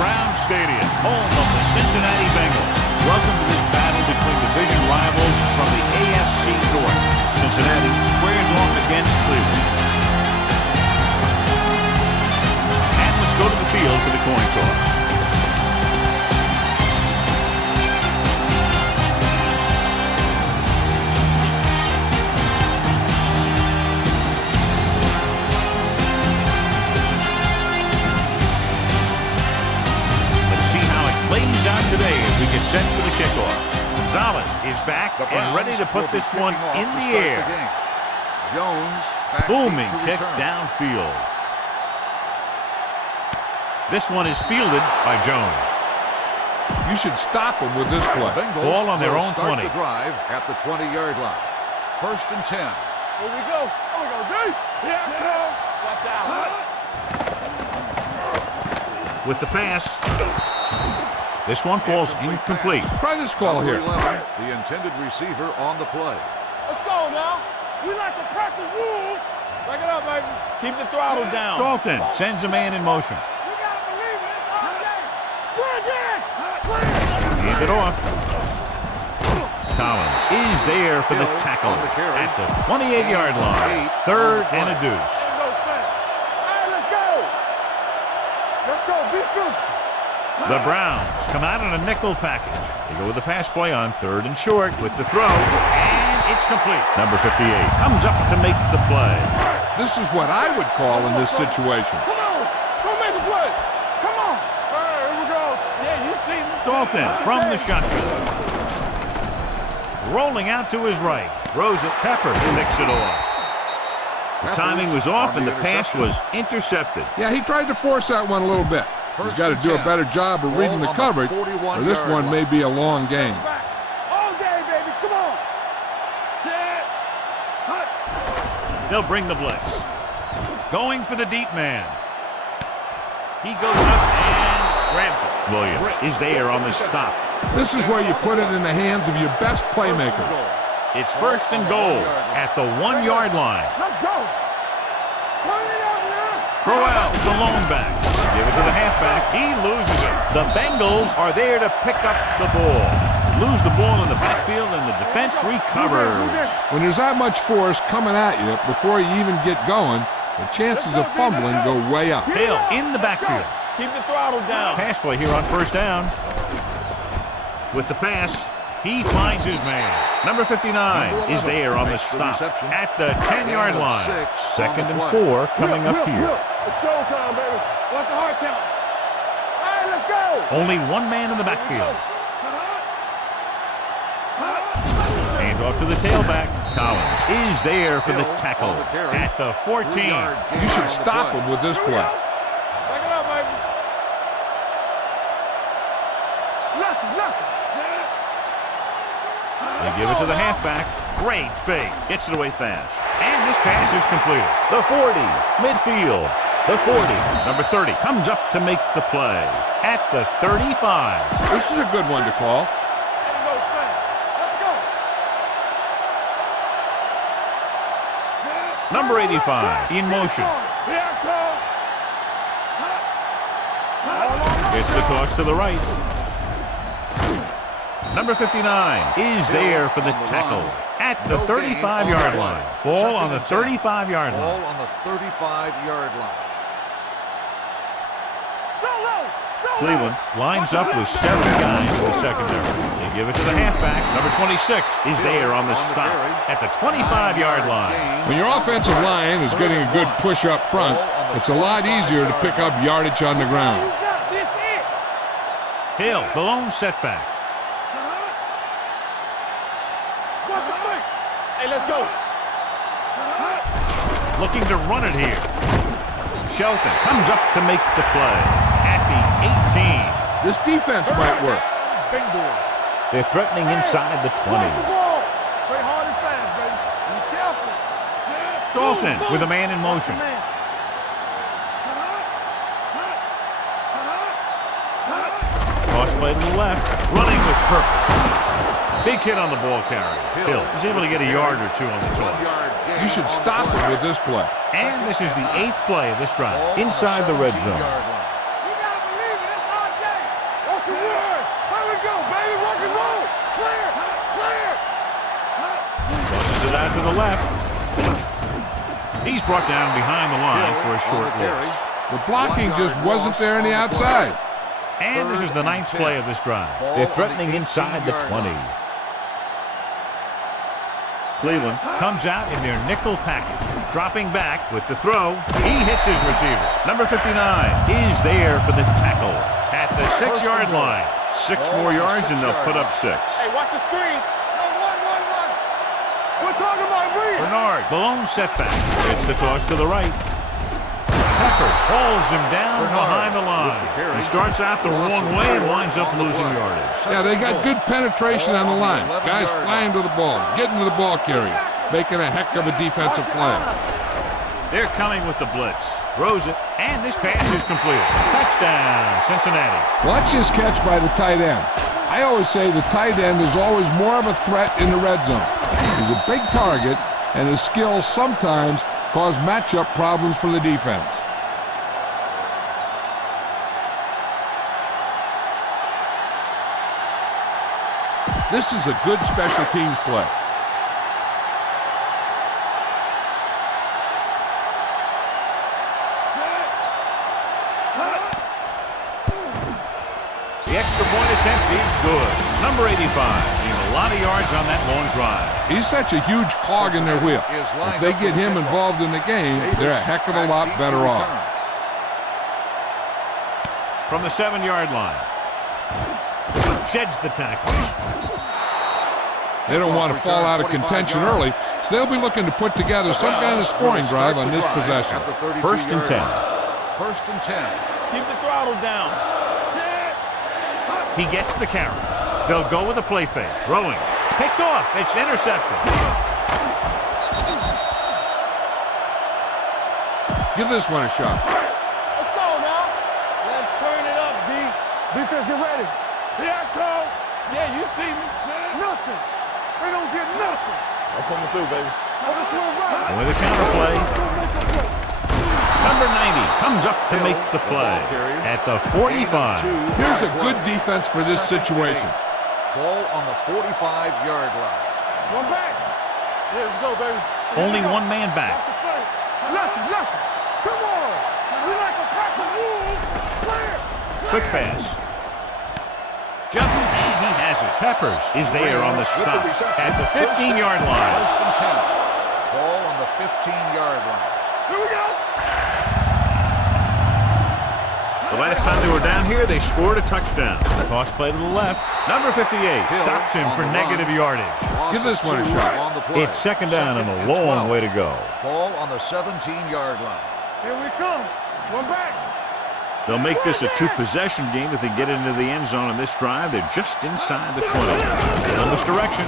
Brown Stadium, home of the Cincinnati Bengals. Welcome to this battle between division rivals from the AFC North. Cincinnati squares off against Cleveland. And let's go to the field for the coin toss. Plays out today as we get set for the kickoff. Gonzalez is back and ready to put this one in the air. Jones booming kick downfield. This one is fielded by Jones. You should stop them with this play. Ball on their own 20. The drive at the 20-yard line. 1st and 10. Here we go. Here we go, D. Here it comes. Watch out. With the pass. This one falls incomplete. Try this call here. 11, the intended receiver on the play. Let's go now. We like to practice rules. Back it up, baby. Keep the throttle down. Dalton sends a man in motion. You gotta believe it. It's our day. Hand it off. Collins is there for the tackle at the 28-yard line. 3rd and a deuce. All right, let's go. Let's go. Be good. The Browns come out in a nickel package. They go with the pass play on 3rd and short with the throw, and it's complete. Number 58 comes up to make the play. This is what I would call in this situation. Come on. Go make the play. Come on. All right, here we go. Yeah, you see me. Dalton from the shotgun. Rolling out to his right. Throws it. Pepper picks it off. The timing was off, and the pass was intercepted. Yeah, he tried to force that one a little bit. He's got to do a better job of reading the coverage, or this one may be a long game. All day, baby. Come on. Set. They'll bring the blitz. Going for the deep man. He goes up and grabs it. Williams is there on the stop. This is where you put it in the hands of your best playmaker. It's 1st and goal at the 1-yard line. Let's go. Turn it up now. Throw out the lone back. Give it to the halfback. He loses it. The Bengals are there to pick up the ball. Lose the ball in the backfield, and the defense recovers. When there's that much force coming at you before you even get going, the chances of fumbling go way up. Hill in the backfield. Keep the throttle down. Pass play here on 1st down. With the pass, he finds his man. Number 59 is there on the stop at the 10-yard line. 2nd and 4 coming up here. It's showtime, baby. Watch the hard count. All right, let's go. Only one man in the backfield. Hand off to the tailback. Collins is there for the tackle at the 14. You should stop him with this play. Back it up, baby. Lucky. They give it to the halfback. Great fake. Gets it away fast. And this pass is completed. The 40. Midfield. The 40. Number 30 comes up to make the play at the 35. This is a good one to call. Number 85 in motion. It's the toss to the right. Number 59 is there for the tackle at the 35-yard line. Ball on the 35-yard line. Ball on the 35-yard line. Cleveland lines up with 7 guys in the secondary. They give it to the halfback. Number 26 is there on the stop at the 25-yard line. When your offensive line is getting a good push up front, it's a lot easier to pick up yardage on the ground. Hill, the lone setback. Hey, let's go. Looking to run it here. Shelton comes up to make the play at the 18. This defense might work. They're threatening inside the 20. Play hard and fast, baby. Be careful. Dalton with a man in motion. Toss play to the left. Running with purpose. Big hit on the ball carrier. Hill is able to get a yard or two on the toss. You should stop him with this play. And this is the 8th play of this drive inside the red zone. the left. He's brought down behind the line for a short loss. The blocking just wasn't there on the outside. And this is the 9th play of this drive. They're threatening inside the 20. Cleveland comes out in their nickel package. Dropping back with the throw. He hits his receiver. Number 59 is there for the tackle at the 6-yard line. 6 more yards and they'll put up 6. Hey, watch the screen. No, one. We're talking about Reed. Bernard, the lone setback. It's the toss to the right. Peppers holds him down behind the line. He starts out the wrong way and winds up losing yardage. Yeah, they got good penetration on the line. Guys flying to the ball, getting to the ball carrier, making a heck of a defensive play. They're coming with the blitz. Throws it, and this pass is completed. Touchdown, Cincinnati. Watch this catch by the tight end. I always say the tight end is always more of a threat in the red zone. He's a big target, and his skills sometimes cause matchup problems for the defense. This is a good special teams play. The extra point attempt is good. Number 85, getting a lot of yards on that long drive. He's such a huge cog in their wheel. If they get him involved in the game, they're a heck of a lot better off. From the 7-yard line. Sheds the tackle. They don't want to fall out of contention early, so they'll be looking to put together some kind of scoring drive on this possession. 1st and 10. 1st and 10. Keep the throttle down. He gets the carry. They'll go with a play fake. Throwing. Picked off. It's intercepted. Give this one a shot. Let's go now. Let's turn it up, D. Defense, get ready. Here I come. Yeah, you see me. Nothing. They don't get nothing. I'm coming through, baby. And with a counter play. Number 90 comes up to make the play at the 45. Here's a good defense for this situation. Ball on the 45-yard line. One back. Yeah, let's go, baby. Only one man back. Nothing. Come on. We like a pack of wolves. Clear. Quick pass. Jumps, and he has it. Peppers is there on the stop at the 15-yard line. 1st and 10. Ball on the 15-yard line. Here we go. The last time they were down here, they scored a touchdown. Toss play to the left. Number 58 stops him for negative yardage. Give this one a shot. It's 2nd down and a long way to go. Ball on the 17-yard line. Here we come. One back. They'll make this a 2-possession game if they get into the end zone on this drive. They're just inside the 20. In this direction.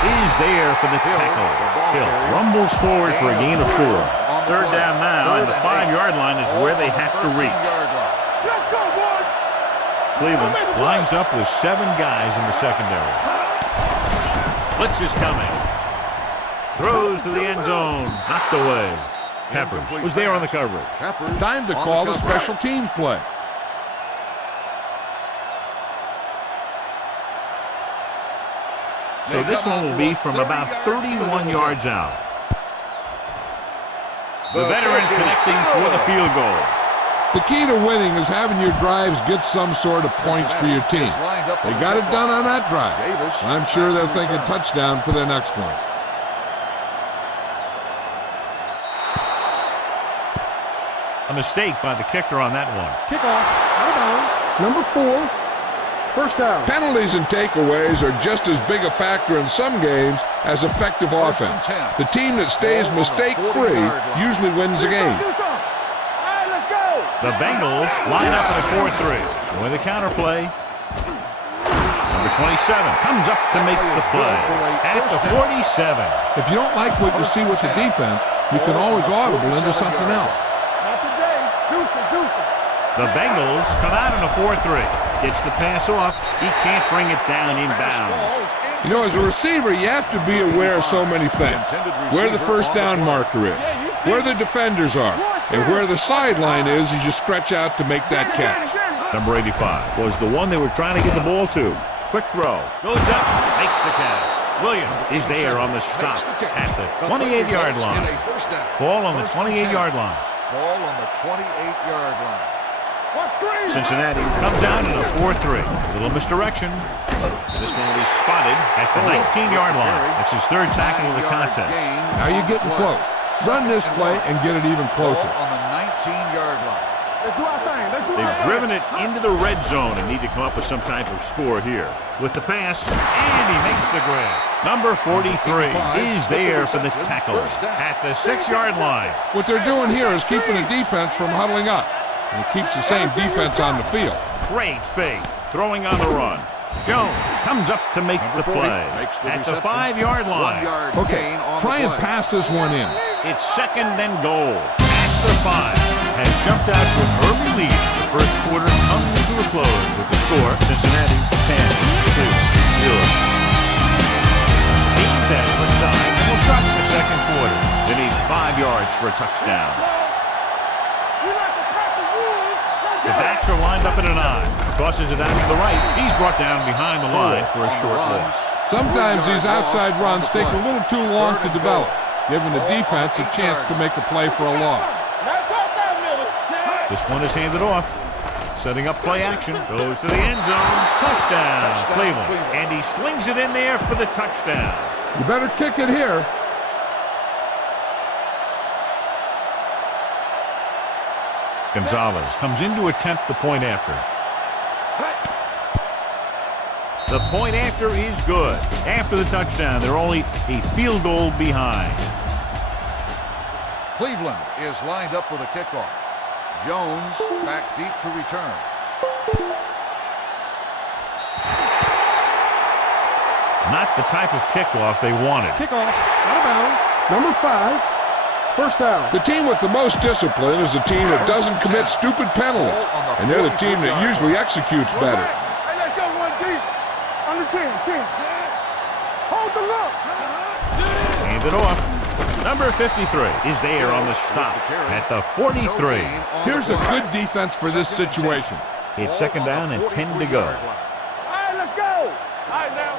Is there for the tackle. Hill rumbles forward for a gain of 4. 3rd down now, and the 5-yard line is where they have to reach. Let's go, boys. Cleveland lines up with 7 guys in the secondary. Blitz is coming. Throws to the end zone. Knocked away. Peppers was there on the coverage. Time to call a special teams play. So this one will be from about 31 yards out. The veteran connecting for the field goal. The key to winning is having your drives get some sort of points for your team. They got it done on that drive. I'm sure they're thinking touchdown for their next one. A mistake by the kicker on that one. Kickoff, out of bounds, number 4, 1st down. Penalties and takeaways are just as big a factor in some games as effective offense. The team that stays mistake-free usually wins the game. The Bengals line up in a 4-3. With a counter play. Number 27 comes up to make the play at the 47. If you don't like what you see with the defense, you can always audible into something else. The Bengals come out in a 4-3. Gets the pass off. He can't bring it down inbounds. You know, as a receiver, you have to be aware of so many things. Where the 1st down marker is, where the defenders are, and where the sideline is as you stretch out to make that catch. Number 85 was the one they were trying to get the ball to. Quick throw. Goes up. Makes the catch. Williams is there on the stop at the 28-yard line. Ball on the 28-yard line. Ball on the 28-yard line. Cincinnati comes out in a 4-3. A little misdirection. This one will be spotted at the 19-yard line. That's his third tackle of the contest. Now you're getting close. Run this play and get it even closer. Ball on the 19-yard line. Let's do our thing. Let's do our They've thing. driven it into the red zone and need to come up with some type of score here. With the pass, and he makes the grab. Number 43 is there for the tackle at the 6-yard line. What they're doing here is keeping the defense from huddling up. And it keeps the same defense on the field. Great fake. Throwing on the run. Jones comes up to make the play at the 5-yard line. 1 yard Okay, gain on try the and play. pass this one in. It's 2nd and goal at the 5. Has jumped out to an early lead. The first quarter comes to a close with the score Cincinnati 10-0. Teams have split sides and will start the second quarter. They need 5 yards for a touchdown. The backs are lined up in an I. Tosses it out to the right. He's brought down behind the line for a short loss. Sometimes these outside runs take a little too long to develop, giving the defense a chance to make a play for a loss. This one is handed off. Setting up play action. Goes to the end zone. Touchdown, Cleveland. And he slings it in there for the touchdown. You better kick it here. Gonzalez comes in to attempt the point after. The point after is good. After the touchdown, they're only a field goal behind. Cleveland is lined up for the kickoff. Jones back deep to return. Not the type of kickoff they wanted. Kickoff. Out of bounds. Number 5. First down. The team with the most discipline is the team that doesn't commit stupid penalties. And they're the team that usually executes better. Hey, let's go 1 deep. Under 10. Hold the look. Hand it off. Number 53 is there on the stop at the 43. Here's a good defense for this situation. It's 2nd down and 10 to go. All right, let's go. All right, now.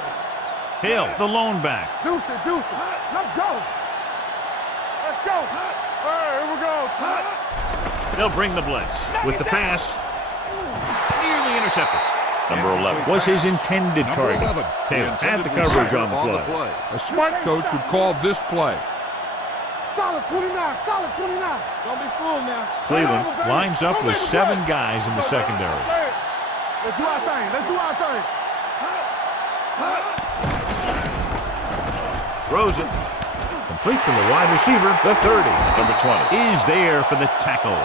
Hill, the lone back. Deuce it. Let's go. Let's go. All right, here we go. They'll bring the blitz. With the pass, nearly intercepted. Number 11 was his intended target. Taylor had the coverage on the play. A smart coach would call this play. Solid 29. Don't be fooled now. Cleveland lines up with 7 guys in the secondary. Let's do our thing. Throws it. Complete to the wide receiver, the 30. Number 20 is there for the tackle.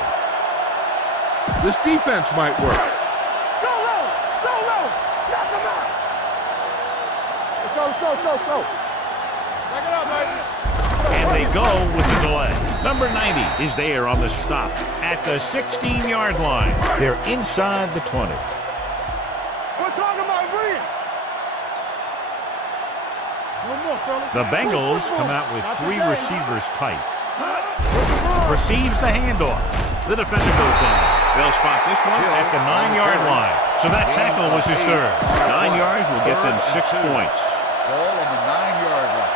This defense might work. Go low. Knock him out. Let's go. Back it up, baby. And they go with the delay. Number 90 is there on the stop at the 16-yard line. They're inside the 20. We're talking about bringing. One more, fellas. The Bengals come out with 3 receivers tight. Receives the handoff. The defender goes down. They'll spot this one at the 9-yard line. So that tackle was his third. 9 yards will get them 6 points. Ball on the 9-yard line.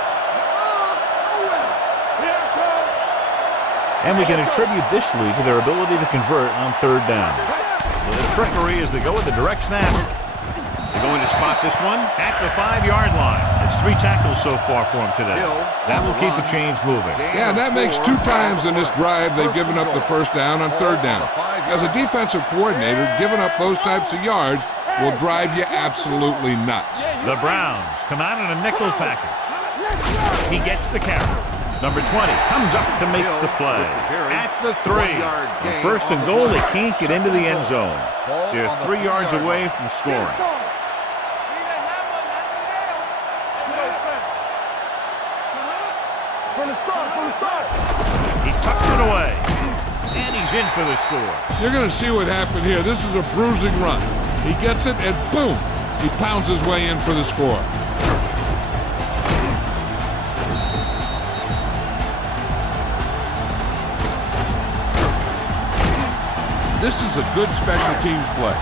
And we can attribute this lead to their ability to convert on 3rd down. A little trickery as they go with the direct snap. They're going to spot this one at the 5-yard line. It's 3 tackles so far for him today. That will keep the chains moving. Yeah, that makes 2 times in this drive they've given up the first down on 3rd down. As a defensive coordinator, giving up those types of yards will drive you absolutely nuts. The Browns come out in a nickel package. He gets the carry. Number 20 comes up to make the play at the 3. On 1st and goal, they can't get into the end zone. They're 3 yards away from scoring. From the start. He tucks it away, and he's in for the score. You're going to see what happened here. This is a bruising run. He gets it, and boom, he pounds his way in for the score. This is a good special teams play.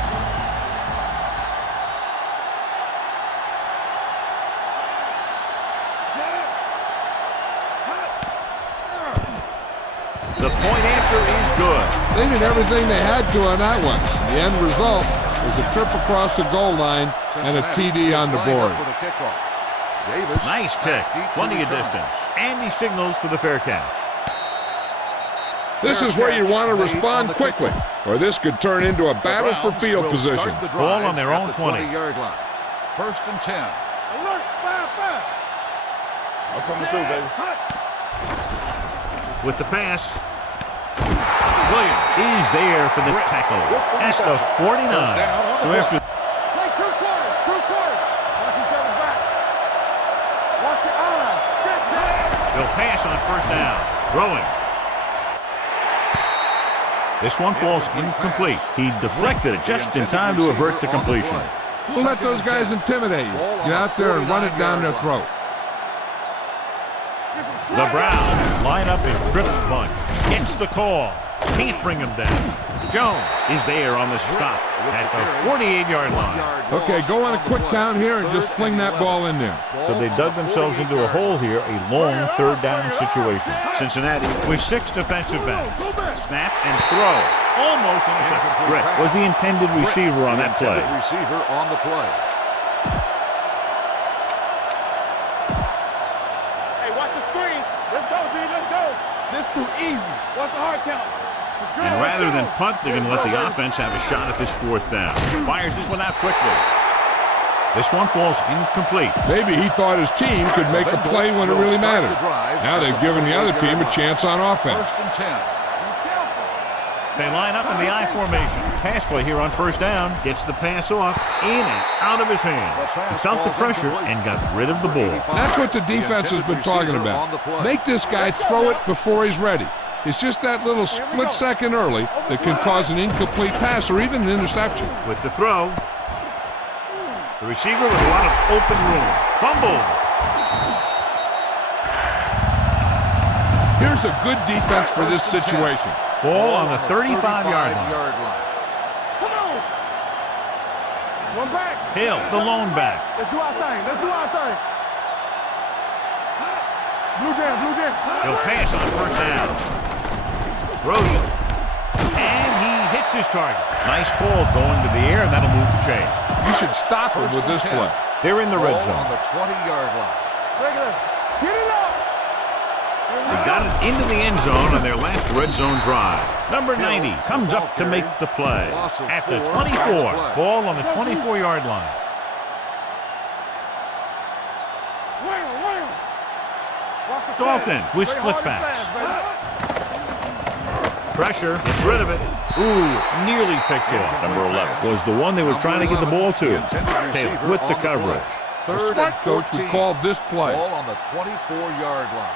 The point after is good. They did everything they had to on that one. The end result was a trip across the goal line and a TD on the board. Nice kick. Plenty of distance. And he signals for the fair catch. This is where you want to respond quickly, or this could turn into a battle for field position. Ball on their own 20-yard line. First and 10. Alert, fire. I'm coming through, baby. With the pass. Williams is there for the tackle at the 49. So after Play two quarters. Watch each other back. Watch your eyes. they'll pass on first down. Throwing. This one falls incomplete. He deflected it just in time to avert the completion. We'll let those guys intimidate you. Get out there and run it down their throat. The Browns line up in trips bunch. Gets the call. Can't bring him down. Jones is there on the stop at the 48-yard line. Okay, go on a quick count here and just fling that ball in there. So they dug themselves into a hole here, a long third down situation. Cincinnati with 6 defensive backs. Snap and throw. Almost intercepted. Britt was the intended receiver on that play. Receiver on the play. Hey, watch the screen. Let's go, D. Let's go. This too easy. Watch the hard count. And rather than punt, they're going to let the offense have a shot at this fourth down. Fires this one out quickly. This one falls incomplete. Maybe he thought his team could make a play when it really mattered. Now they've given the other team a chance on offense. First and 10. They line up in the I formation. Pass play here on first down. Gets the pass off, in and out of his hands. He felt the pressure and got rid of the ball. That's what the defense has been talking about. Make this guy throw it before he's ready. It's just that little split second early that can cause an incomplete pass or even an interception. With the throw, the receiver with a lot of open room. Fumble. Here's a good defense for this situation. Ball on the 35-yard line. Come on. One back. Hill, the lone back. Let's do our thing. Blue jam. He'll pass on first down. Throws it. And he hits his target. Nice call going to the air, and that'll move the chain. You should stop him with this play. They're in the red zone. On the 20-yard line. Regular. Get it up. They got it into the end zone on their last red zone drive. Number 90 comes up to make the play at the 24. Ball on the 24-yard line. Dalton with split backs. Pressure, gets rid of it. Ooh, nearly picked off. Number 11 was the one they were trying to get the ball to. Taylor with the coverage. A smart coach would call this play. Ball on the 24-yard line.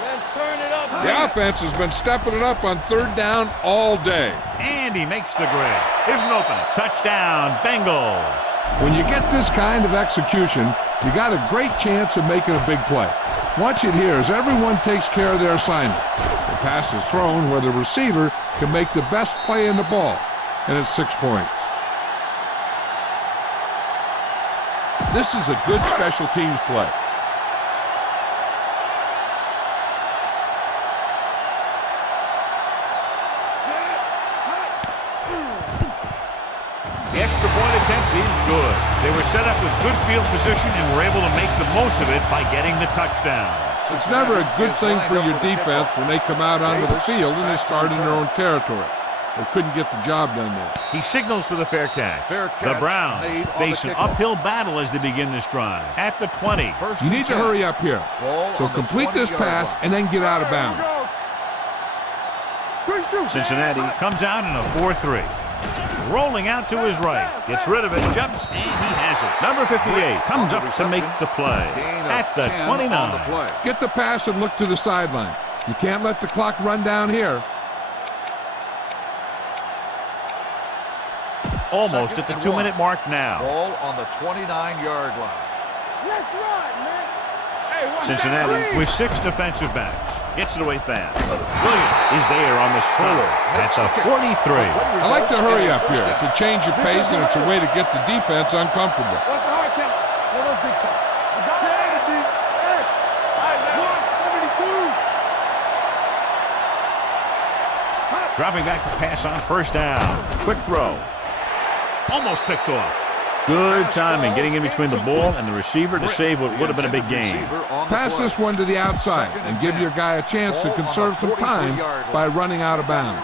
Let's turn it up. The offense has been stepping it up on third down all day. And he makes the grab. Here's an opening. Touchdown, Bengals. When you get this kind of execution, you got a great chance of making a big play. Watch it here as everyone takes care of their assignment. The pass is thrown where the receiver can make the best play in the ball, and it's 6 points. This is a good special teams play. The extra point attempt is good. They were set up with good field position and were able to make the most of it by getting the touchdown. It's never a good thing for your defense when they come out onto the field and they start in their own territory. They couldn't get the job done there. He signals for the fair catch. The Browns face an uphill battle as they begin this drive. At the 20. You need to hurry up here. So complete this pass and then get out of bounds. Cincinnati comes out in a 4-3. Rolling out to his right. Gets rid of it, jumps, and he has it. Number 58 comes up to make the play. At the 29. Get the pass and look to the sideline. You can't let the clock run down here. Almost at the 2-minute mark now. Ball on the 29-yard line. Let's run, man. Hey, Cincinnati with 6 defensive backs. Gets it away fast. Williams is there on the stop at the 43. I like to hurry up here. It's a change of pace and it's a way to get the defense uncomfortable. What's the hard count? Let us big count. I got it. 172. Dropping back to pass on first down. Quick throw. Almost picked off. Good timing, getting in between the ball and the receiver to save what would have been a big gain. Pass this one to the outside and give your guy a chance to conserve some time by running out of bounds.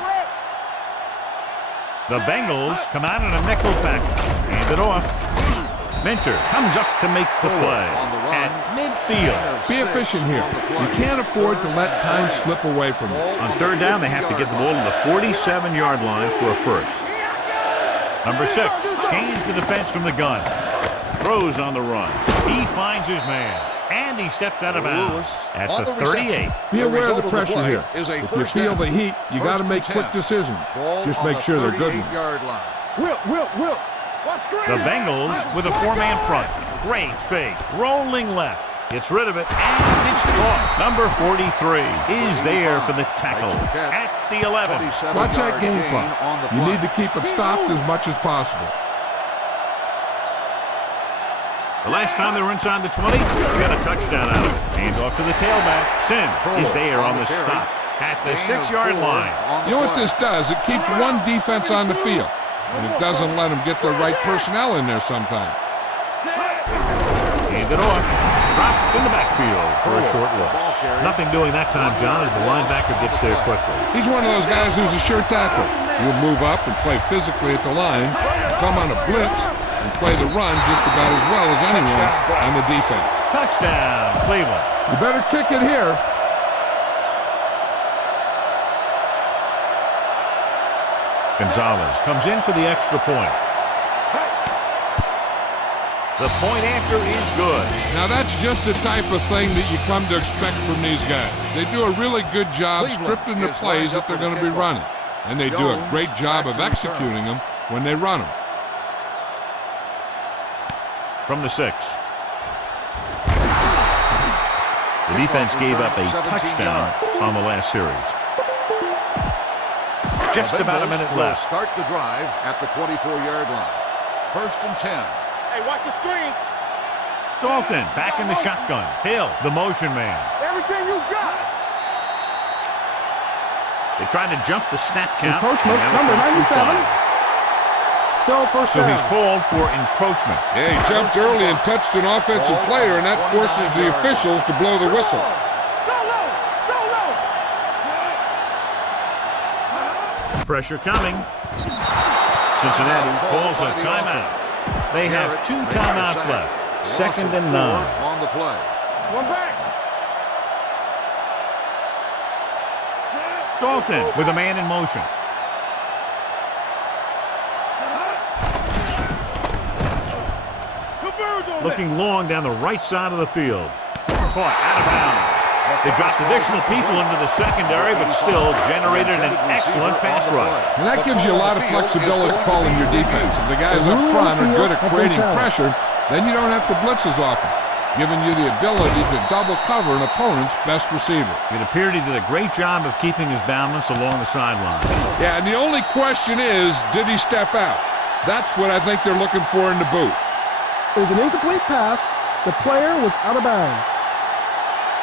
The Bengals come out in a nickel package. Hand it off. Minter comes up to make the play at midfield. Be efficient here. You can't afford to let time slip away from you. On third down, they have to get the ball to the 47-yard line for a first. Number 6 scans the defense from the gun. Throws on the run. He finds his man. And he steps out of bounds at the 38. Be aware of the pressure here. If you feel the heat, you got to make quick decisions. Just make sure they're good ones. Will. The Bengals with a 4-man front. Great fake. Rolling left. Gets rid of it, and it's caught. Number 43 is there for the tackle at the 11. Watch that game clock. You need to keep it stopped as much as possible. The last time they were inside the 20, they got a touchdown out of it. Hands off to the tailback. CIN is there on the stop at the 6-yard line. You know what this does? It keeps one defense on the field, and it doesn't let them get the right personnel in there sometimes. Hand it off. Dropped in the backfield for a short loss. Nothing doing that time, John, as the linebacker gets there quickly. He's one of those guys who's a sure tackle. He'll move up and play physically at the line, come on a blitz, and play the run just about as well as anyone on the defense. Touchdown, Cleveland. You better kick it here. Gonzalez comes in for the extra point. The point after is good. Now that's just the type of thing that you come to expect from these guys. They do a really good job scripting the plays that they're going to be running. And they do a great job of executing them when they run them. From the 6. The defense gave up a touchdown on the last series. Just about a minute left. Start the drive at the 24-yard line. 1st and 10. Hey, watch the screen. Dalton back in the shotgun. Hill, the motion man. Everything you got. They tried to jump the snap count. Encroachment, number 97. Still first So down. he's called for encroachment. Yeah, he jumped early and touched an offensive player, and that forces the officials to blow the whistle. Go low. Pressure coming. Cincinnati calls a timeout. They have 2 timeouts left. 2nd and 9. On the play. One back. Dalton with a man in motion. Looking long down the right side of the field. Caught out of bounds. They dropped additional people into the secondary, but still generated an excellent pass rush. And that gives you a lot of flexibility calling your defense. If the guys up front are good at creating pressure, then you don't have to blitz as often, giving you the ability to double cover an opponent's best receiver. It appeared he did a great job of keeping his balance along the sideline. Yeah, and the only question is, did he step out? That's what I think they're looking for in the booth. It was an incomplete pass. The player was out of bounds.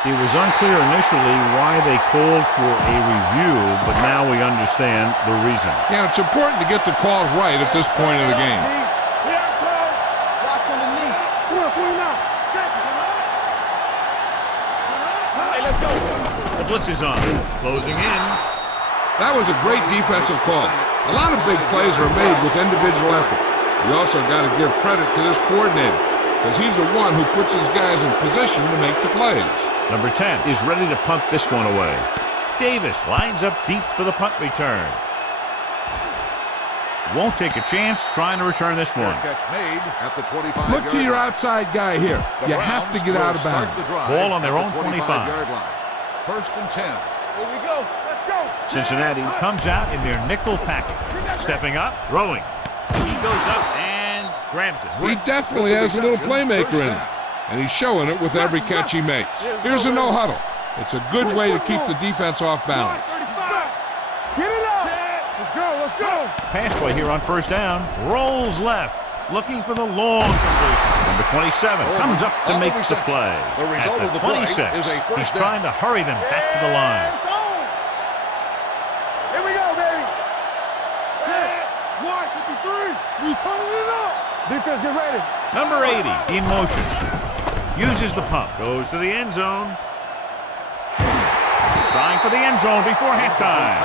It was unclear initially why they called for a review, but now we understand the reason. Yeah, it's important to get the calls right at this point of the game. Watch underneath. Come on, 29. Hey, let's go. The blitz is on. Closing in. That was a great defensive call. A lot of big plays are made with individual effort. You also got to give credit to this coordinator, because he's the one who puts his guys in position to make the plays. Number 10 is ready to punt this one away. Davis lines up deep for the punt return. Won't take a chance trying to return this one. Catch made at the 25-yard Look to your line. outside guy here. You have to get out of bounds. Ball on their own 25. 25-yard line. 1st and 10. Here we go. Let's go. Cincinnati comes out in their nickel package. Stepping up, throwing. He goes up and grabs it. He definitely has a little playmaker in him, and he's showing it with every catch he makes. Here's a no-huddle. It's a good way to keep the defense off balance. Get it up. Let's go. Pass play here on first down. Rolls left. Looking for the long completion. Number 27 comes up to make the play. At the 26, he's trying to hurry them back to the line. Here we go, baby. Defense, get ready. Number 80 in motion. Uses the pump. Goes to the end zone. Trying for the end zone before halftime.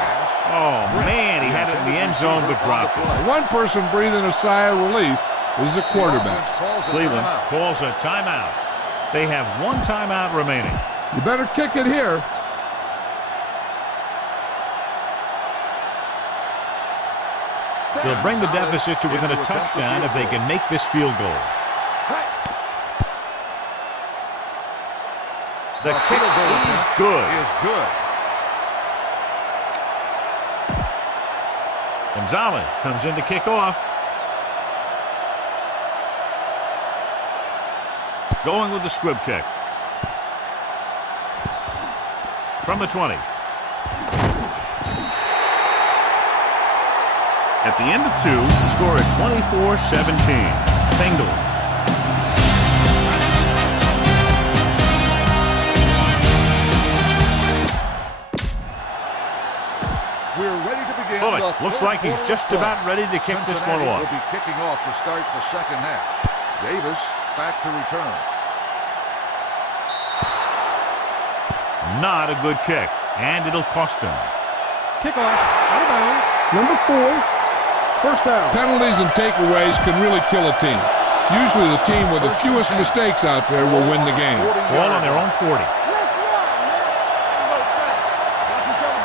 Oh, man, he had it in the end zone but dropped it. One person breathing a sigh of relief is the quarterback. Cleveland calls a timeout. They have one timeout remaining. You better kick it here. They'll bring the deficit to within a touchdown if they can make this field goal. The kick is good. Gonzalez comes in to kick off. Going with the squib kick. From the 20. At the end of 2, the score is 24-17. Bengals. We're ready to begin. Bullock looks like he's just about ready to kick this one off. Will be kicking off to start the second half. Davis back to return. Not a good kick, and it'll cost him. Kickoff. Out of bounds. Number 4. First down. Penalties and takeaways can really kill a team. Usually the team with the fewest mistakes out there will win the game. Ball on their own 40.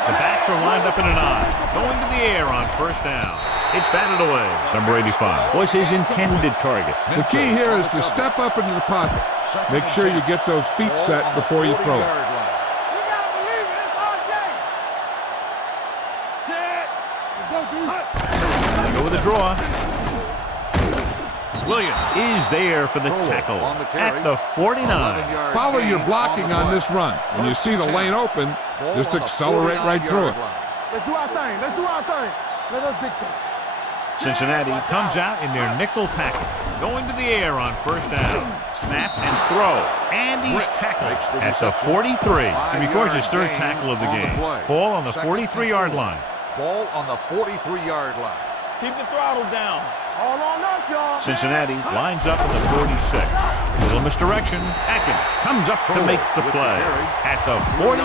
The backs are lined up in an I. Going to the air on first down. It's batted away. Number 85 was his intended target. The key here is to step up into the pocket. Make sure you get those feet set before you throw it. Go with the draw. Williams is there for the tackle at the 49. Follow your blocking on this run. When you see the lane open, just accelerate right through it. Let's do our thing. Let's do our thing. Let us dictate. Cincinnati comes out in their nickel package. Going to the air on first down. Snap and throw. And he's tackled at the 43. He records his third tackle of the game. Ball on the 43-yard line. Ball on the 43-yard line. Keep the throttle down. All on us, y'all. Cincinnati lines up at the 46. Little misdirection. Atkins comes up to make the play at the 41.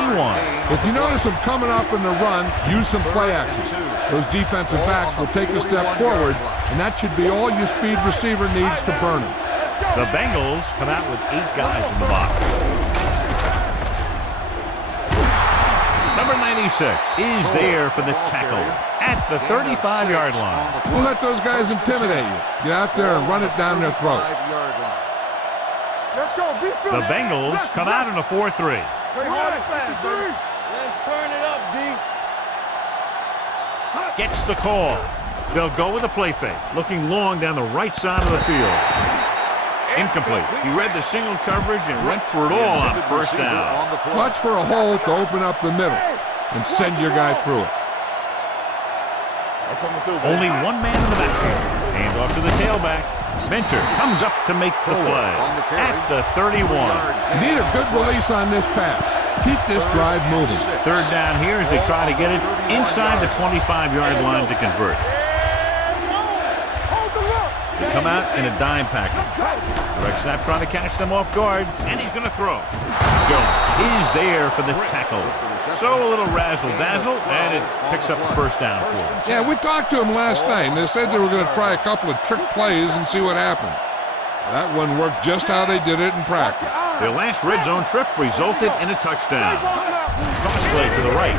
If you notice them coming up in the run, use some play action. Those defensive backs will take a step forward, and that should be all your speed receiver needs to burn him. The Bengals come out with 8 guys in the box. Number 96 is there for the tackle at the 35-yard line. Don't let those guys intimidate you. Get out there and run it down their throat. Let's go. The Bengals come out in a 4-3. Let's turn it up, D. Gets the call. They'll go with a play fake, looking long down the right side of the field. Incomplete. He read the single coverage and went for it all on first down. Watch for a hole to open up the middle and send your guy through it. Only one man in the backfield. Hand off to the tailback. Mentor comes up to make the play at the 31. You need a good release on this pass. Keep this drive moving. Third down here as they try to get it inside the 25-yard line to convert. They come out in a dime package. Direct snap trying to catch them off guard, and he's going to throw. Jones is there for the tackle. So a little razzle-dazzle, and it picks up a first down for him. Yeah, we talked to him last night, and they said they were going to try a couple of trick plays and see what happened. That one worked just how they did it in practice. Their last red zone trip resulted in a touchdown. Cross play to the right.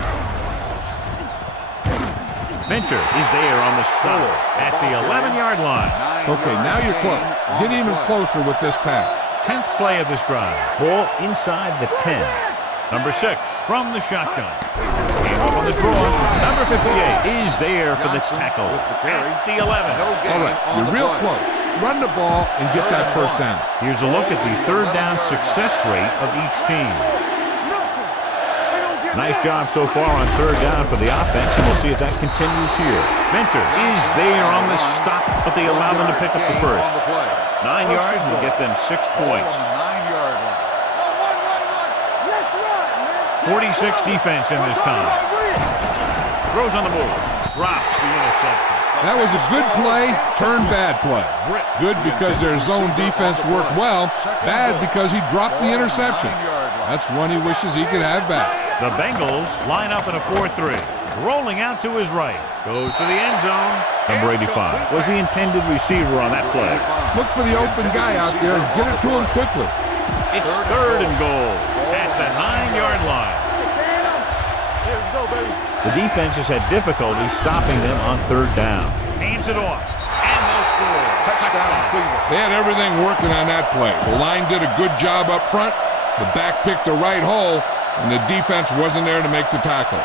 Mentor is there on the stop at the 11-yard line. Okay, now you're close. Get even closer with this pass. 10th play of this drive. Ball inside the 10. Number 6 from the shotgun. Game off on the draw. Number 58 is there for the tackle at the 11. All right, you're real close. Run the ball and get that first down. Here's a look at the third down success rate of each team. Nice job so far on third down for the offense, and we'll see if that continues here. Mentor is there on the stop, but they allow them to pick up the first. 9 yards will get them 6 points. 46 defense in this time. Throws on the board. Drops the interception. That was a good play, turned bad play. Good because their zone defense worked well, bad because he dropped the interception. That's one he wishes he could have back. The Bengals line up in a 4-3. Rolling out to his right. Goes to the end zone. Number 85 was the intended receiver on that play. Look for the open guy out there and get it to him quickly. It's 3rd and goal at the 9-yard line. The defense has had difficulty stopping them on 3rd down. Hands it off, and they'll score. Touchdown, Cleveland. They had everything working on that play. The line did a good job up front. The back picked the right hole, and the defense wasn't there to make the tackle.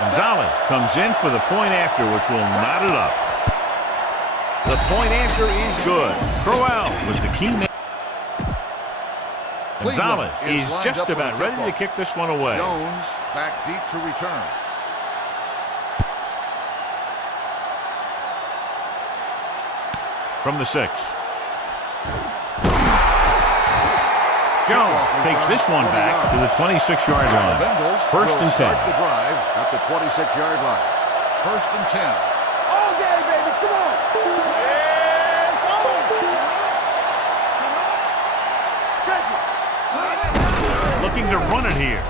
Gonzalez comes in for the point after, which will knot it up. The point after is good. Crowell was the key man. Gonzalez is just about ready to kick this one away. Jones back deep to return. From the 6. Jones takes this one back to the 26-yard line. First and 10. Start the drive at the 26-yard line. First and 10. All day, baby. Come on. Looking to run it here.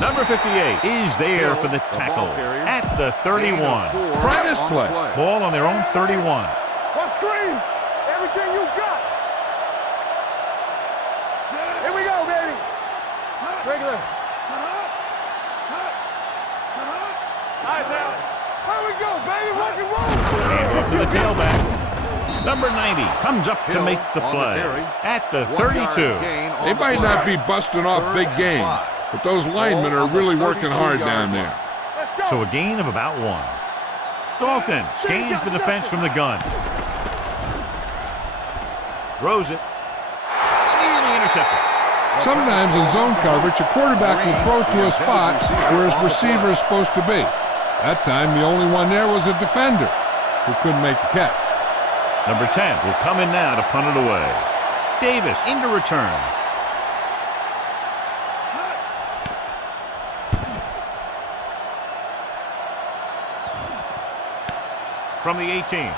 Number 58 is there for the tackle at the 31. Try this play. Ball on their own 31. One screen. Everything you got. Here we go, baby. Regular. All right, now. Here we go, baby. Rock and roll. And off to the tailback. Number 90 comes up to make the play at the 32. They might not be busting off big games, but those linemen are really working hard down there. So a gain of about 1. Dalton scans the defense from the gun. Throws it. Nearly intercepted. Sometimes in zone coverage, a quarterback will throw to a spot where his receiver is supposed to be. That time, the only one there was a defender who couldn't make the catch. Number 10 will come in now to punt it away. Davis into return. From the 18.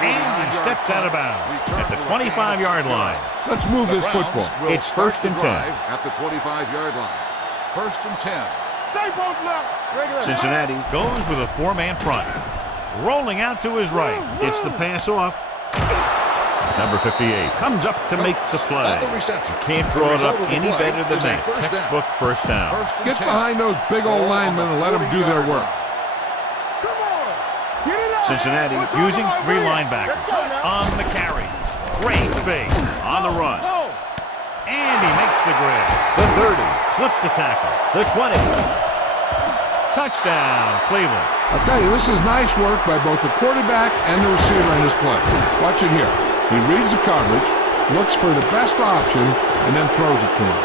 And he steps out of bounds at the 25-yard line. Let's move this football. It's first and 10. At the 25-yard line. First and 10. Stay both left. Cincinnati goes with a 4-man front. Rolling out to his right. Gets the pass off. Number 58 comes up to make the play. Can't draw it up any better than that. Textbook first down. Get behind those big old linemen and let them do their work. Cincinnati using 3 linebackers on the carry. Great fake on the run. And he makes the grab. The 30 slips the tackle. The 20. Touchdown, Cleveland. I'll tell you, this is nice work by both the quarterback and the receiver in this play. Watch it here. He reads the coverage, looks for the best option, and then throws it to him.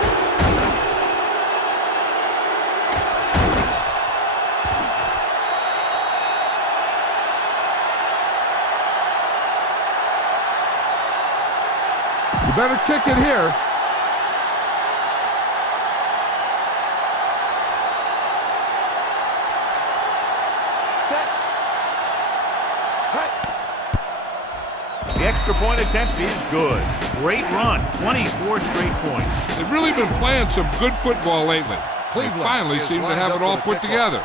You better kick it here. The extra point attempt is good. Great run. 24 straight points. They've really been playing some good football lately. They finally seem to have it all put together.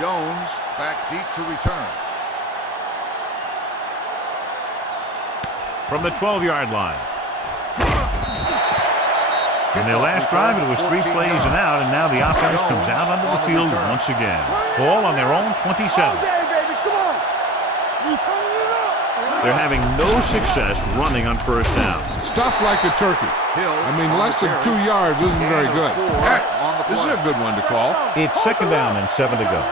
Jones back deep to return. From the 12-yard line. In their last drive, it was 3 plays and out, and now the offense comes out onto the field once again. Ball on their own 27. They're having no success running on first down. Stuff like a turkey. I mean, less than 2 yards isn't very good. Heck, this is a good one to call. It's 2nd down and 7 to go.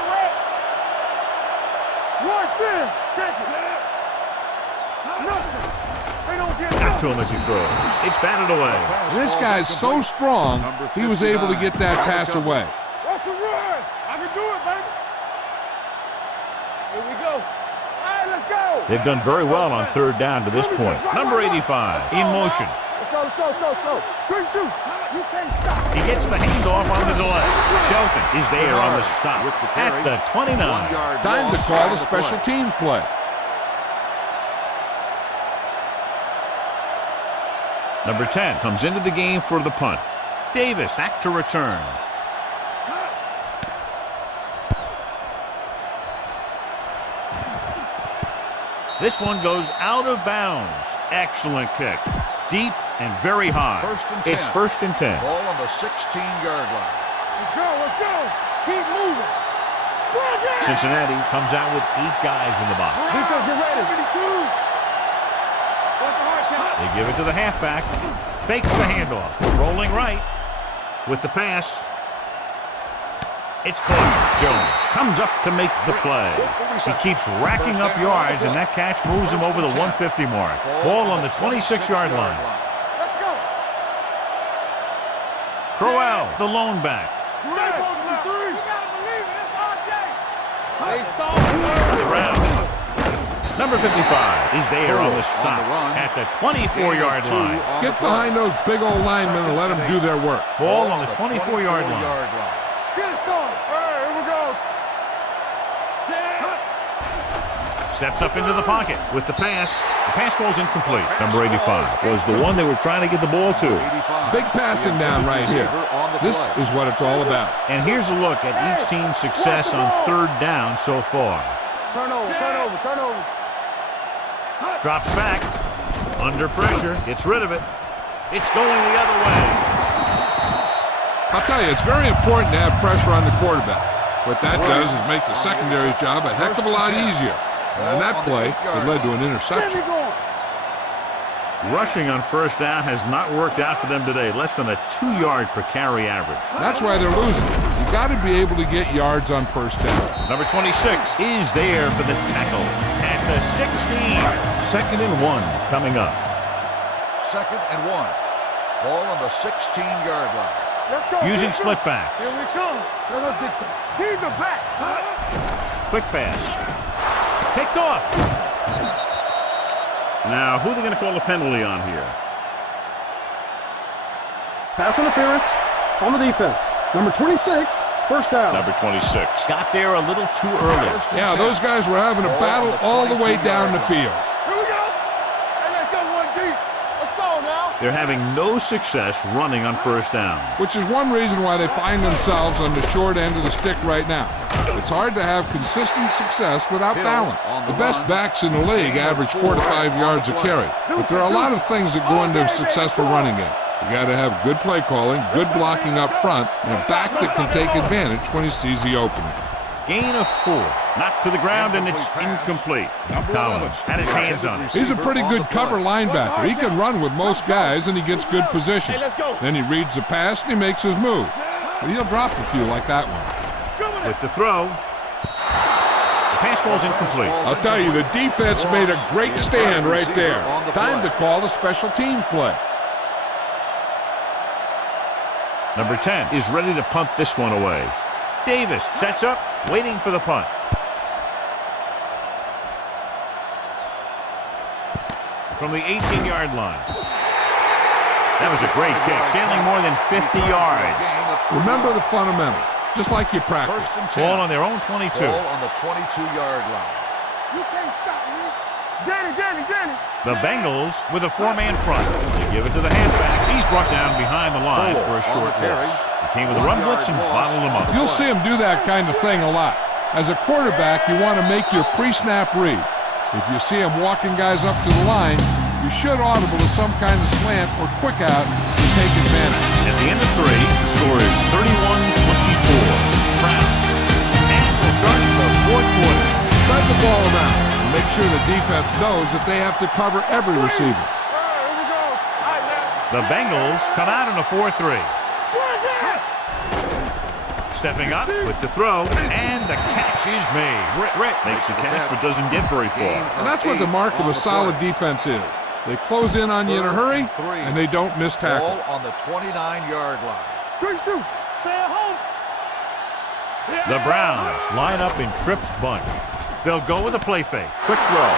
Out to him as he throws. It's batted away. This guy's so strong, he was able to get that pass away. That's a run. I can do it, baby. Here we go. All right, let's go. They've done very well on 3rd down to this point. Number 85 in motion. Let's go. Good shoot. You can't stop. He gets the handoff on the delay. Shell Fourth is there on the stop with the carry. at the 29. 1 yard Time to loss call on the the special play. teams play. Number 10 comes into the game for the punt. Davis back to return. This one goes out of bounds. Excellent kick. Deep and very high. First and 10. It's 1st and 10. Ball on the 16-yard line. Let's go, let's go. Keep moving. Cincinnati comes out with 8 guys in the box. Defense, get ready. 72. What's the hard count? They give it to the halfback. Fakes the handoff. Rolling right with the pass. It's Clark. Jones comes up to make the play. He keeps racking up yards, and that catch moves him over the 150 mark. Ball on the 26-yard line. Let's go. Crowell, the lone back. You gotta believe it. It's RJ. They saw The round. Number 55 is there on the stop at the 24-yard line. Get behind those big old linemen and let them do their work. Ball on the 24-yard line. Get it started. All right, here we go. Steps up into the pocket with the pass. The pass falls incomplete. Number 85 was the one they were trying to get the ball to. Big passing down right here. This is what it's all about. And here's a look at each team's success on 3rd down so far. Turnover, turnover, turnover. Drops back. Under pressure. Gets rid of it. It's going the other way. I'll tell you, it's very important to have pressure on the quarterback. What that does is make the secondary's job a heck of a lot easier. And that play, it led to an interception. Rushing on 1st down has not worked out for them today. Less than a 2-yard per carry average. That's why they're losing. You got to be able to get yards on 1st down. Number 26 is there for the tackle at the 16. 2nd and 1 coming up. 2nd and 1. Ball on the 16-yard line. Let's go. Using split backs. Here we come. Let us get you. Keep the back. Quick pass. Picked off. Now, who are they going to call a penalty on here? Pass interference on the defense. Number 26, first down. Number 26. Got there a little too early. Yeah, those guys were having a battle all the way down the field. Here we go. Hey, let's go one deep. Let's go now. They're having no success running on 1st down. Which is one reason why they find themselves on the short end of the stick right now. It's hard to have consistent success without balance. The best backs in the league average 4 to 5 yards a carry. But there are a lot of things that go into a successful running game. You got to have good play calling, good blocking up front, and a back that can take advantage when he sees the opening. Gain of 4. Knocked to the ground, and it's incomplete. Collins had his hands on it. He's a pretty good cover linebacker. He can run with most guys, and he gets good position. Then he reads the pass, and he makes his move. But he'll drop a few like that one. With the throw. The pass falls incomplete. I'll tell you, the defense made a great stand right there. Time to call the special teams play. Number 10 is ready to punt this one away. Davis sets up, waiting for the punt. From the 18-yard line. That was a great kick, sailing more than 50 yards. Remember the fundamentals, just like you practice. First and 10. Ball on their own 22. Ball on the 22-yard line. You can't stop me. Danny. The Bengals with a 4-man front. They give it to the halfback. He's brought down behind the line for a short loss. He came with a run blitz and bottled him up. You'll see him do that kind of thing a lot. As a quarterback, you want to make your pre-snap read. If you see him walking guys up to the line, you should audible to some kind of slant or quick out to take advantage. At the end of 3, the score is 31-24. Browns. And we'll start the 4th quarter. Spread the ball around and make sure the defense knows that they have to cover every receiver. All right, here we go. All right, now. The Bengals come out in a 4-3. Stepping up with the throw, and the catch is made. Britt makes the catch but doesn't get very far. And that's what the mark of a solid defense is. They close in on you in a hurry, and they don't miss tackle. Ball on the 29-yard line. Good shoot. Stay at home. The Browns line up in Tripp's bunch. They'll go with a play fake. Quick throw.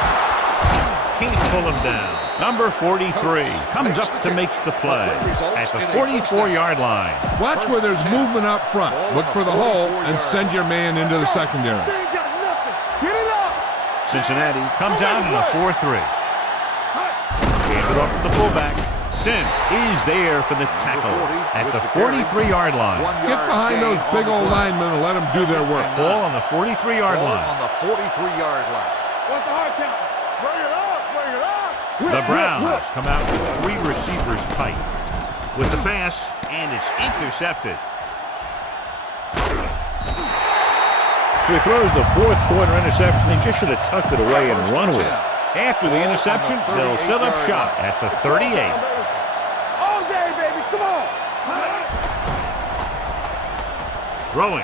can't pull him down. Number 43 comes up to make the play at the 44-yard line. Watch where there's movement up front. Look for the hole and send your man into the secondary. Cincinnati comes out in a 4-3. Hand it off to the fullback. CIN is there for the tackle at the 43-yard line. Get behind those big old linemen and let them do their work. Ball on the 43-yard line. On the 43-yard line. What's the hard count? Bring it up, bring it up. The Browns come out with 3 receivers tight. With the pass, and it's intercepted. So he throws the 4th quarter interception. He just should have tucked it away and run with it. After the interception, they'll set up shop at the 38. All day, baby, come on. Throwing.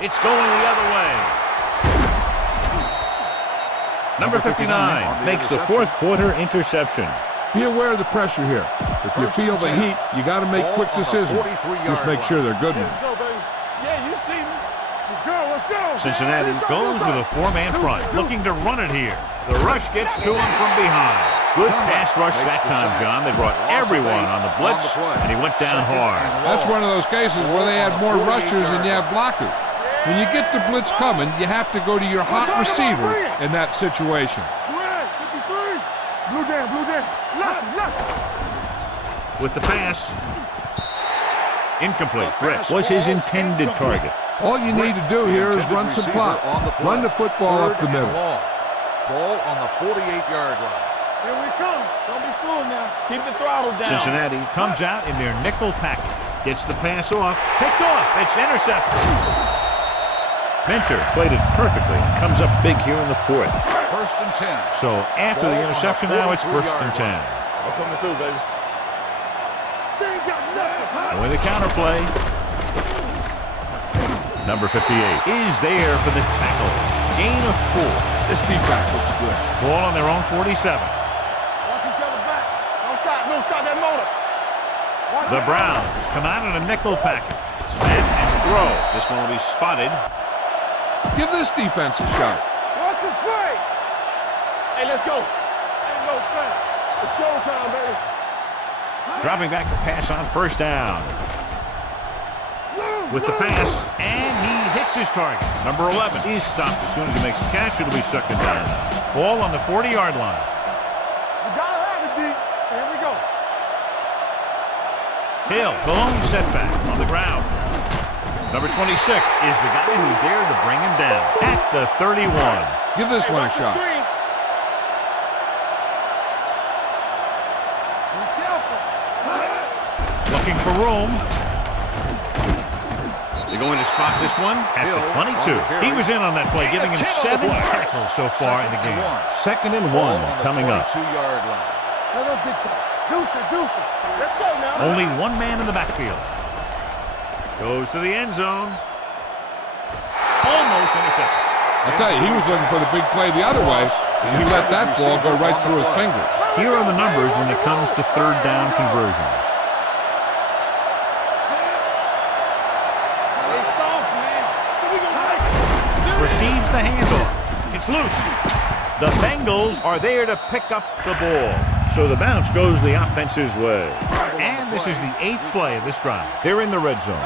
It's going the other way. Number 59 makes the 4th quarter interception. Be aware of the pressure here. If you feel the heat, you got to make quick decisions. Just make sure they're good ones. Let's go, baby. Yeah, you see me. Let's go, let's go. Cincinnati goes with a 4-man front, looking to run it here. The rush gets to him from behind. Good pass rush that time, John. They brought everyone on the blitz, and he went down hard. That's one of those cases where they had more rushers than you have blockers. When you get the blitz coming, you have to go to your hot receiver in that situation. 53. Blue down, left, left. With the pass, incomplete. Brett was his intended target. All you need to do here is run some clock. Run the football up the middle. Ball on the 48-yard line. Here we come. Don't be fooled now. Keep the throttle down. Cincinnati comes out in their nickel package. Gets the pass off. Picked off. It's intercepted. Minter played it perfectly. Comes up big here in the 4th. 1st and 10. So after the interception now, it's 1st and 10. I'm coming through, baby. They ain't got nothing. With the counterplay. Number 58 is there for the tackle. Gain of 4. This defense looks good. Ball on their own 47. Watch each other back. Don't stop that motor. The Browns come out in a nickel package. Snap and throw. This one will be spotted. Give this defense a shot. Watch the play. Hey, let's go. Ain't no thing. It's showtime, baby. Dropping back to pass on 1st down. With the pass, and he hits his target. Number 11 is stopped as soon as he makes the catch. It'll be 2nd down. Ball on the 40-yard line. You gotta have it, D. Here we go. Hill, the lone setback on the ground. Number 26 is the guy who's there to bring him down at the 31. Give this one a shot. Be careful. Looking for room. They're going to spot this one at the 22. He was in on that play, giving him 7 tackles so far in the game. 2nd and 1 coming up. 2-yard line. Let us get you. Deuce it. Let's go now. Only 1 man in the backfield. Goes to the end zone. Almost intercepted. I tell you, he was looking for the big play the other way, and he let that ball go right through his finger. Here are the numbers when it comes to 3rd down conversions. Receives the handoff. It's loose. The Bengals are there to pick up the ball. So the bounce goes the offense's way. And this is the 8th play of this drive. They're in the red zone.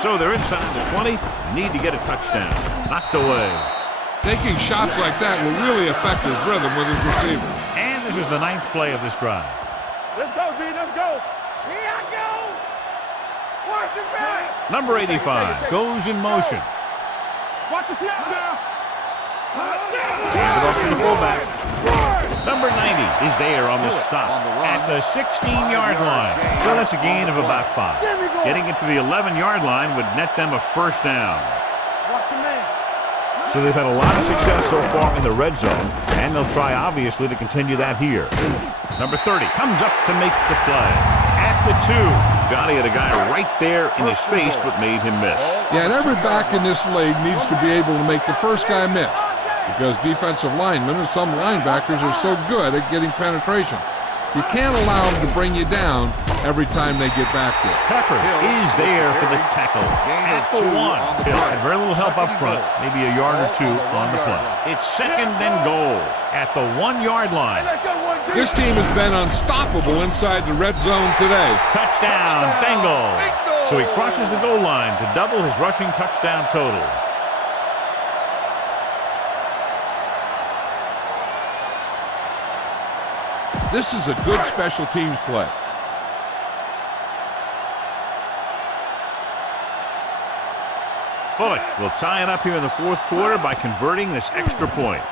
So they're inside the 20. Need to get a touchdown. Knocked away. Taking shots like that will really affect his rhythm with his receiver. And this is the 9th play of this drive. Let's go, D. Let's go. Here I go. Watch the back. Number 85 goes in motion. Watch the snap now. Hand it off to the fullback. Number 90 is there on the stop at the 16-yard line. So that's a gain of about 5. Getting it to the 11-yard line would net them a 1st down. Watch your man. So they've had a lot of success so far in the red zone, and they'll try, obviously, to continue that here. Number 30 comes up to make the play. At the 2, Johnny had a guy right there in his face, but made him miss. Yeah, and every back in this league needs to be able to make the first guy miss, because defensive linemen and some linebackers are so good at getting penetration. You can't allow them to bring you down every time they get back there. Peppers is there for the tackle at the 1. Hill had very little help up front, maybe a yard or two on the play. It's 2nd and goal at the 1-yard line. This team has been unstoppable inside the red zone today. Touchdown, Bengals. So he crosses the goal line to double his rushing touchdown total. This is a good special teams play. Bullock will tie it up here in the 4th quarter by converting this extra point.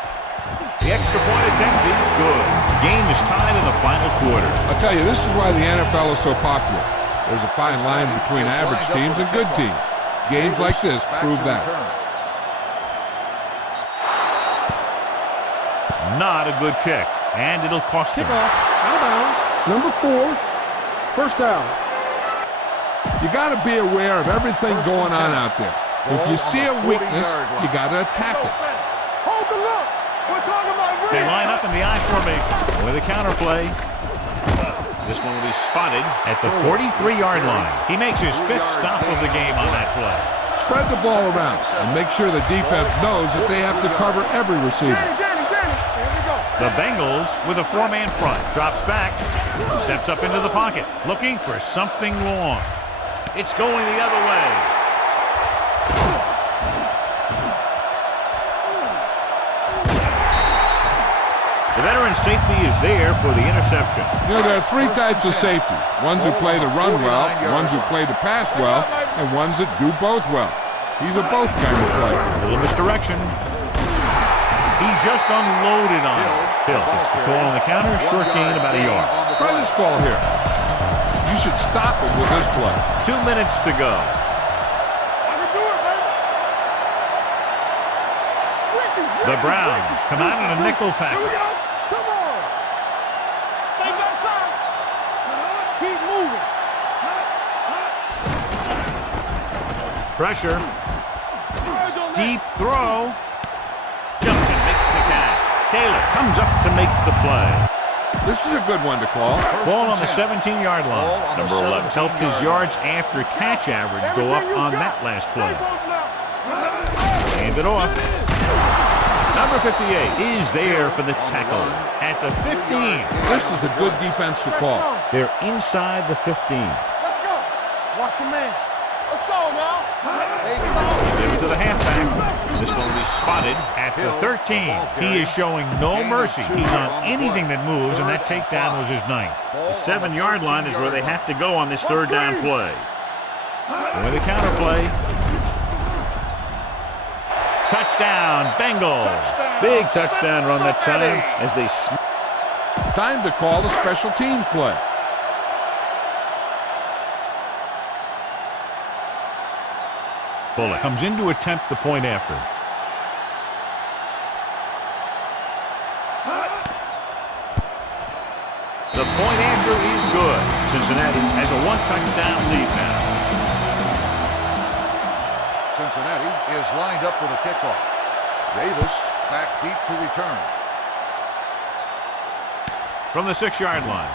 The extra point attempt is good. Game is tied in the final quarter. I'll tell you, this is why the NFL is so popular. There's a fine line between average teams and good teams. Games like this prove that. Not a good kick, and it'll cost him. Kickoff, out of bounds. Number 4, first down. You got to be aware of everything going on out there. If you see a weakness, you got to attack it. Hold the look. We're talking about They line up in the I formation with a counterplay. This one will be spotted at the 43-yard line. He makes his 5th stop of the game on that play. Spread the ball around and make sure the defense knows that they have to cover every receiver. The Bengals with a 4-man front. Drops back. Steps up into the pocket. Looking for something long. It's going the other way. The veteran safety is there for the interception. You know, there are 3 types of safety. Ones who play to run well, ones who play to pass well, and ones that do both well. He's a both kind of player. A little misdirection. He just unloaded on it. Hill gets the call on the counter. Short gain about a yard. Try this call here. You should stop him with this play. 2 minutes to go. The Browns come out in a nickel package. Come on. Stay back side. Keep moving. Pressure. Deep throw. Johnson makes the catch. Taylor comes up to make the play. This is a good one to call. Ball on the 17-yard line. Number 11 helped his yards after catch average go up on that last play. Hand it off. Number 58 is there for the tackle at the 15. This is a good defense to call. They're inside the 15. Let's go. Watch your man. Let's go now. Give it to the halfback. This one will be spotted at the 13. He is showing no mercy. He's on anything that moves, and that takedown was his 9th. The 7-yard line is where they have to go on this 3rd down play. And with a counterplay. Touchdown, Bengals. Big touchdown run that time as they Time to call a special teams play. Bullock comes in to attempt the point after. The point after is good. Cincinnati has a 1-touchdown lead now. Cincinnati is lined up for the kickoff. Davis back deep to return. From the 6-yard line.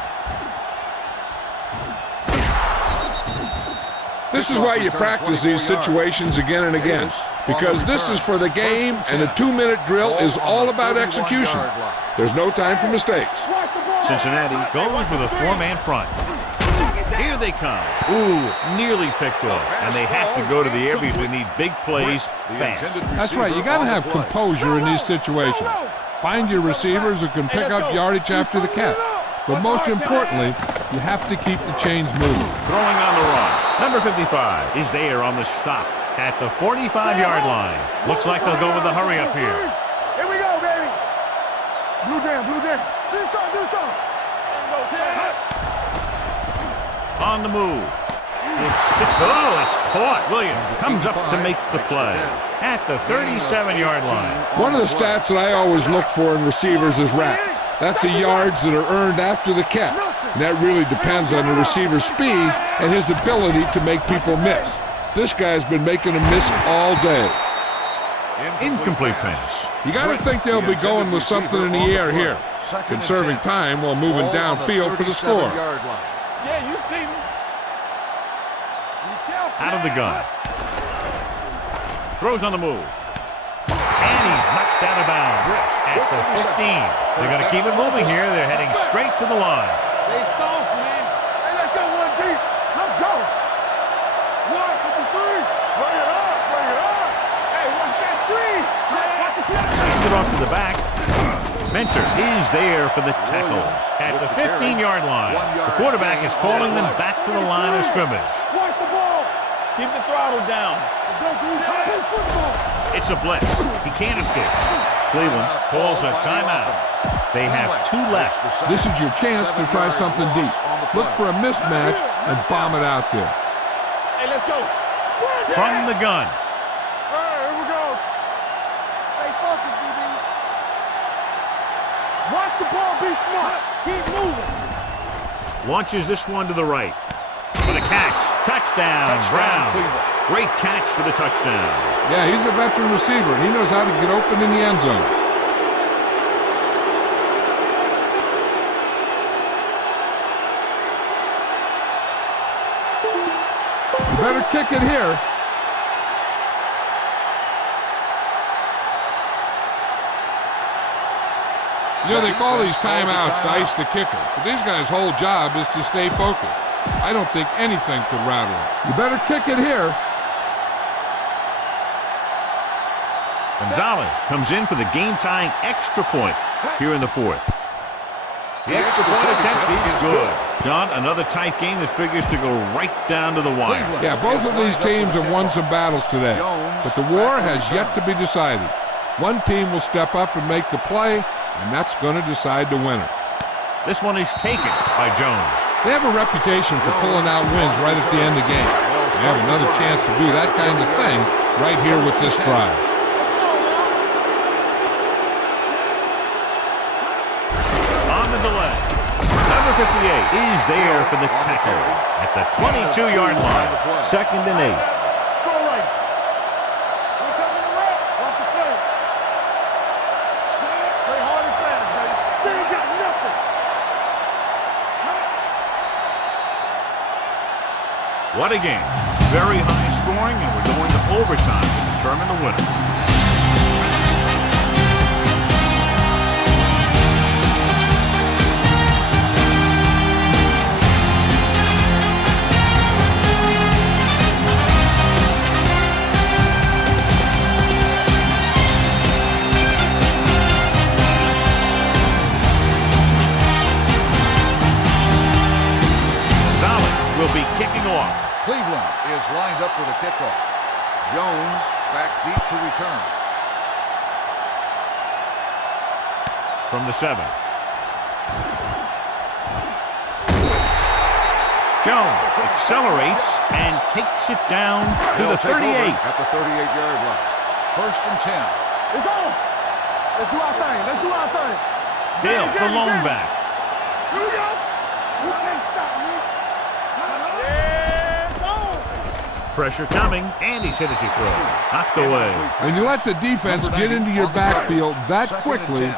This is why you practice these situations again and again, because this is for the game, and a 2-minute drill is all about execution. There's no time for mistakes. Cincinnati goes with a 4-man front. Here they come. Ooh, nearly picked off. And they have to go to the air because they need big plays fast. That's right. You got to have composure in these situations. Find your receivers who can pick up yardage after the catch. But most importantly, you have to keep the chains moving. Throwing on the run. Number 55 is there on the stop at the 45-yard line. Looks like they'll go with a hurry up here. Here we go, baby. Blue down, blue down. Do something, do something. On the move. It's caught. Williams comes up to make the play at the 37-yard line. One of the stats that I always look for in receivers is RAP. That's the yards that are earned after the catch. And that really depends on the receiver's speed and his ability to make people miss. This guy's been making them miss all day. Incomplete pass. You got to think they'll be going with something in the air here, conserving time while moving downfield for the score. Yeah, you see me. Out of the gun. Throws on the move. And he's knocked out of bounds at the 15. They're going to keep it moving here. They're heading straight to the line. They soft, man. Hey, let's go one deep. Let's go. 153. Bring it up. Bring it up. Hey, watch that screen. Watch the snap. Sends it off to the back. Mentor is there for the tackle at the 15-yard line. The quarterback is calling them back to the line of scrimmage. Watch the ball. Keep the throttle down. It's a blitz. He can't escape. Cleveland calls a timeout. They have 2 left. This is your chance to try something deep. Look for a mismatch and bomb it out there. Hey, let's go. From the gun. All right, here we go. Stay focused, DB. Watch the ball, be smart. Keep moving. Launches this one to the right. For the catch. Touchdown, Brown. Great catch for the touchdown. Yeah, he's a veteran receiver, and he knows how to get open in the end zone. You better kick it here. You know, they call these timeouts to ice the kicker, but these guys' whole job is to stay focused. I don't think anything could rattle him. You better kick it here. Gonzalez comes in for the game-tying extra point here in the 4th. The extra point attempt is good. John, another tight game that figures to go right down to the wire. Yeah, both of these teams have won some battles today, but the war has yet to be decided. One team will step up and make the play, and that's going to decide the winner. This one is taken by Jones. They have a reputation for pulling out wins right at the end of the game. They have another chance to do that kind of thing right here with this drive. On the delay, number 58 is there for the tackle at the 22-yard line. 2nd and 8. Throw right. We're coming to red. Watch the play. Play hard and fast, baby. They ain't got nothing. What a game. Very high scoring, and we're going to overtime to determine the winner. Will be kicking off. Cleveland is lined up for the kickoff. Jones back deep to return. From the 7. Jones accelerates and takes it down to the 38. At the 38-yard line. 1st and 10. It's on. Let's do our thing. Let's do our thing. Hill, the lone back. Here we go. You can't stop me. Yeah, it's on. Pressure coming, and he's hit as he throws. Knocked away. When you let the defense get into your backfield that quickly,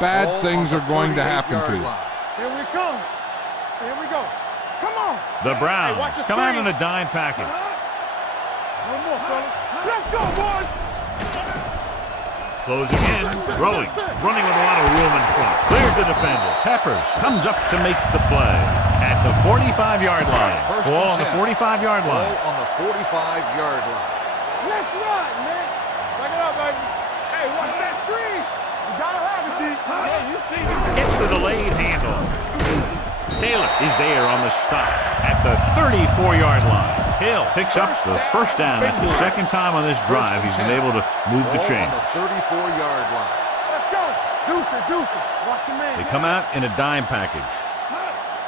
bad things are going to happen to you. Here we come. Here we go. Come on. The Browns Hey, watch the come out screen. in a dime package. One more, fella. Let's go, boys. Closing in, running with a lot of room in front. Clears the defender. Peppers comes up to make the play at the 45-yard line. Ball on the 45-yard line. Ball on the 45-yard line. Let's run, man. Back it up, baby. Hey, watch that screen. You gotta have it, D. Yeah, you see me. Gets the delayed handoff. Taylor is there on the stop at the 34-yard line. Hill picks up the first down. That's the second time on this drive he's been able to move the chains. On the 34-yard line. Let's go. Deuce it. Watch your man. They come out in a dime package.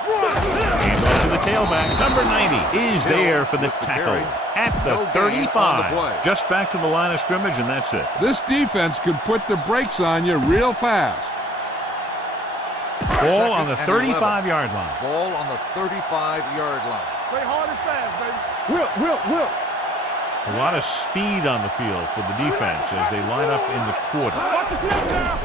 Hand off to the tailback. Number 90 is there for the tackle at the 35. Just back to the line of scrimmage, and that's it. This defense could put the brakes on you real fast. Ball on the 35-yard line. Ball on the 35-yard line. Play hard and fast, baby. Whip. A lot of speed on the field for the defense as they line up in the quarter. Watch the snap now.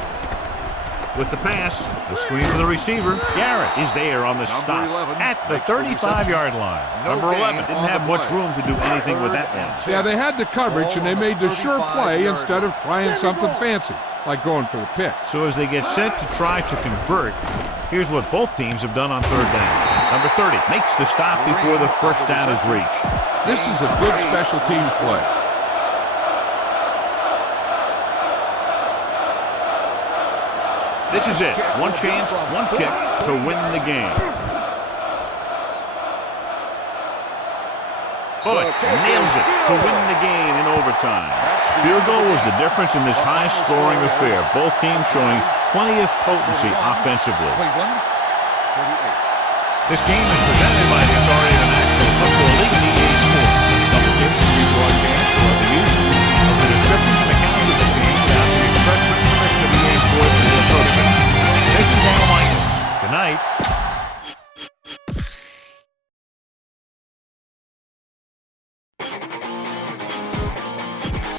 with the pass. The screen for the receiver. Garrett is there on the stop 11 at the makes the 35-yard line. No Number gain 11 didn't on have the much play. room to do anything with that one. 3rd and 10. Yeah, they had the coverage, and they made the sure play instead of trying something fancy, like going for the pick. So as they get set to try to convert, here's what both teams have done on 3rd down. Number 30 makes the stop before the first down is reached. This is a good special teams play. This is it. One chance, one kick to win the game. Bullock nails it to win the game in overtime. Field goal was the difference in this high-scoring affair. Both teams showing plenty of potency offensively. Cleveland, 38. This game is presented by the authority of the